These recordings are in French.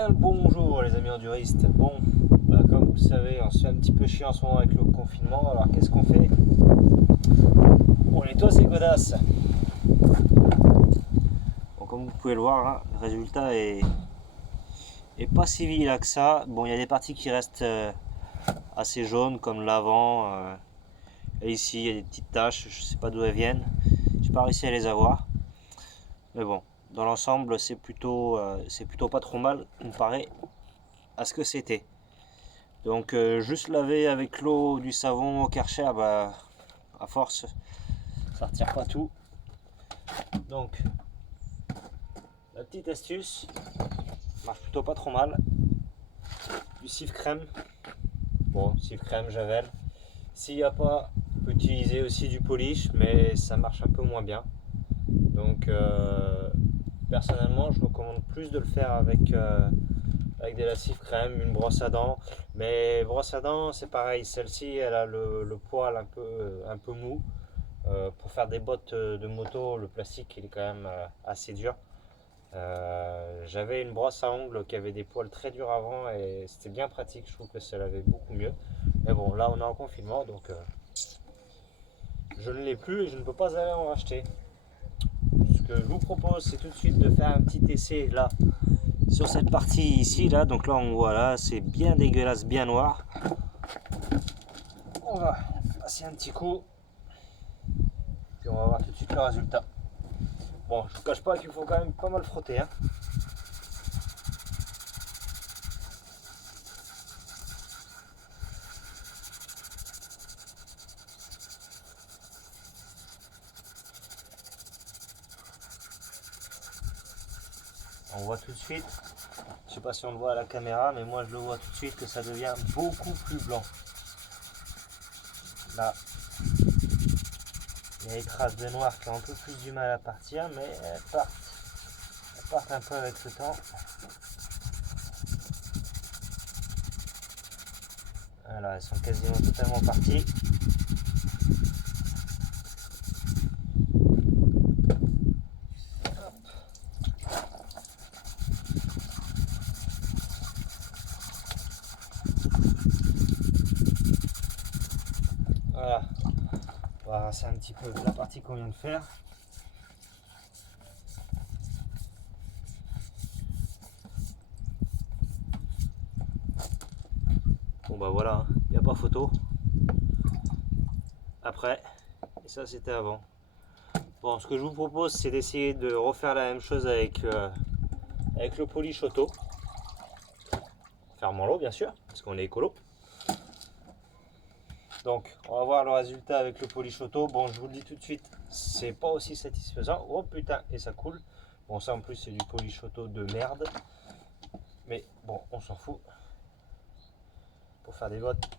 bien le bonjour les amis enduristes. Bon, comme vous le savez, on se fait un petit peu chier en ce moment avec le confinement. Alors qu'est-ce qu'on fait? On nettoie ces godasses. Bon, comme vous pouvez le voir, hein, le résultat est pas si vilain que ça. Bon, il y a des parties qui restent assez jaunes comme l'avant. Et ici, il y a des petites taches, je sais pas d'où elles viennent. J'ai pas réussi à les avoir. Mais bon, dans l'ensemble, c'est plutôt pas trop mal comparé à ce que c'était. Donc juste laver avec l'eau du savon au Karcher, bah à force ça retire pas tout. Donc la petite astuce marche plutôt pas trop mal. Du cif crème. Bon, cif crème, javel. S'il n'y a pas, on peut utiliser aussi du polish, mais ça marche un peu moins bien. Donc personnellement je recommande plus de le faire avec des lessives crème, une brosse à dents. Mais brosse à dents c'est pareil, celle-ci elle a le poil un peu mou. Pour faire des bottes de moto, le plastique il est quand même assez dur. J'avais une brosse à ongles qui avait des poils très durs avant et c'était bien pratique, je trouve que ça l'avait beaucoup mieux. Mais bon, là on est en confinement donc je ne l'ai plus et je ne peux pas aller en racheter. Ce que je vous propose, c'est tout de suite de faire un petit essai là sur cette partie ici là. Donc là on voit là, c'est bien dégueulasse, bien noir. On va passer un petit coup, puis on va voir tout de suite le résultat. Bon, je vous cache pas qu'il faut quand même pas mal frotter, hein. On voit tout de suite, je sais pas si on le voit à la caméra, mais moi je le vois tout de suite que ça devient beaucoup plus blanc. Là, il y a des traces de noir qui ont un peu plus du mal à partir, mais elles partent un peu avec le temps. Voilà, elles sont quasiment totalement parties. Voilà, on va rincer un petit peu la partie qu'on vient de faire. Bon bah voilà, il n'y a pas photo. Après, et ça c'était avant. Bon, ce que je vous propose, c'est d'essayer de refaire la même chose avec le polish auto. Fermant l'eau bien sûr, parce qu'on est écolo. Donc on va voir le résultat avec le polish auto. Bon, je vous le dis tout de suite, c'est pas aussi satisfaisant. Oh putain, et ça coule. Bon, ça en plus c'est du polish auto de merde. Mais bon, on s'en fout. Pour faire des bottes,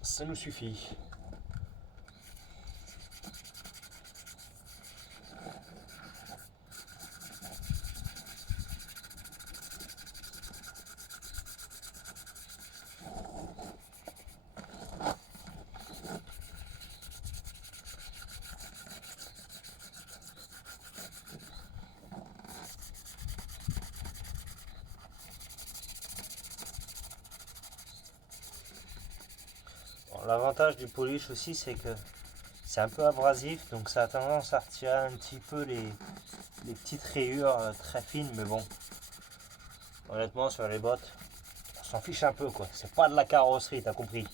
ça nous suffit. L'avantage du polish aussi, c'est que c'est un peu abrasif, donc ça a tendance à retirer un petit peu les petites rayures très fines, mais bon, honnêtement sur les bottes, on s'en fiche un peu quoi, c'est pas de la carrosserie, t'as compris.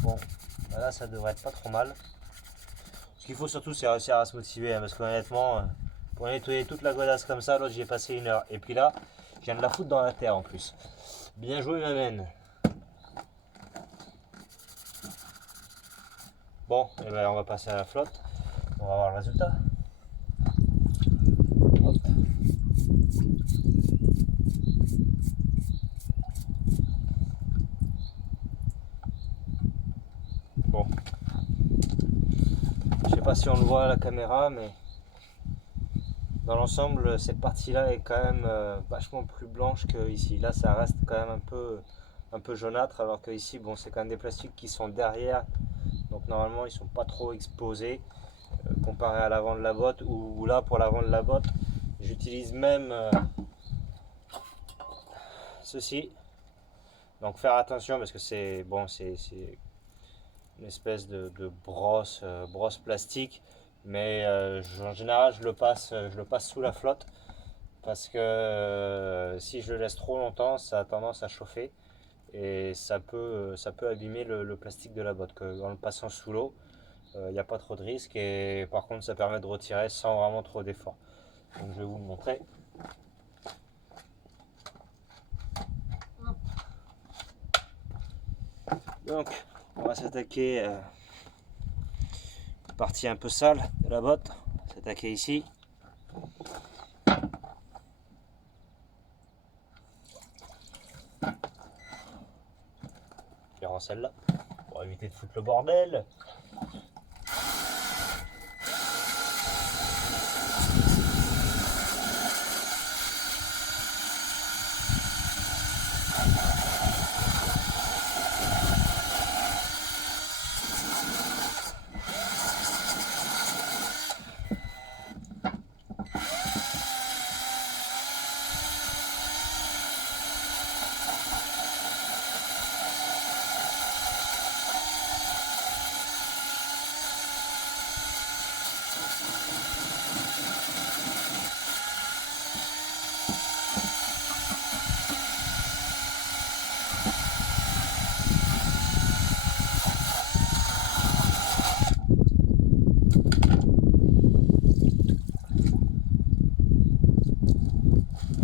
Bon, là ça devrait être pas trop mal. Ce qu'il faut surtout c'est réussir à se motiver, hein, parce qu'honnêtement, pour nettoyer toute la godasse comme ça, l'autre j'y ai passé 1 heure, et puis là, je viens de la foutre dans la terre en plus. Bien joué ma mène. Bon, et ben on va passer à la flotte. On va voir le résultat. Hop. Bon. Je sais pas si on le voit à la caméra, mais dans l'ensemble, cette partie-là est quand même vachement plus blanche que ici. Là, ça reste quand même un peu jaunâtre, alors que ici, bon, c'est quand même des plastiques qui sont derrière. Donc normalement, ils sont pas trop exposés. comparé à l'avant de la botte, ou là pour l'avant de la botte, j'utilise même ceci. Donc faire attention parce que c'est bon, c'est une espèce de brosse, brosse plastique, mais en général je le passe sous la flotte parce que si je le laisse trop longtemps, ça a tendance à chauffer et ça peut abîmer le plastique de la botte. En le passant sous l'eau, il n'y a pas trop de risque et par contre ça permet de retirer sans vraiment trop d'effort. Donc je vais vous le montrer. Donc on va s'attaquer partie un peu sale de la botte, s'attaquer ici. En celle-là pour éviter de foutre le bordel.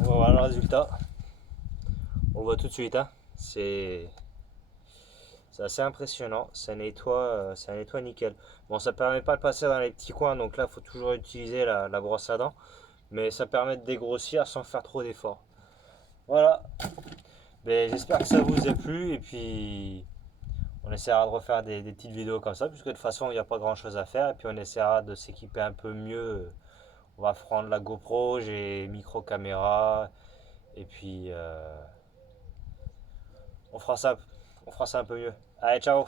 Voilà le résultat. On le voit tout de suite. Hein. C'est assez impressionnant. Ça nettoie nickel. Bon, ça permet pas de passer dans les petits coins, donc là, il faut toujours utiliser la brosse à dents. Mais ça permet de dégrossir sans faire trop d'efforts. Voilà. Ben, j'espère que ça vous a plu et puis on essaiera de refaire des petites vidéos comme ça, puisque de toute façon il n'y a pas grand chose à faire et puis on essaiera de s'équiper un peu mieux. On va prendre la GoPro, j'ai micro caméra et puis on fera ça un peu mieux. Allez, ciao!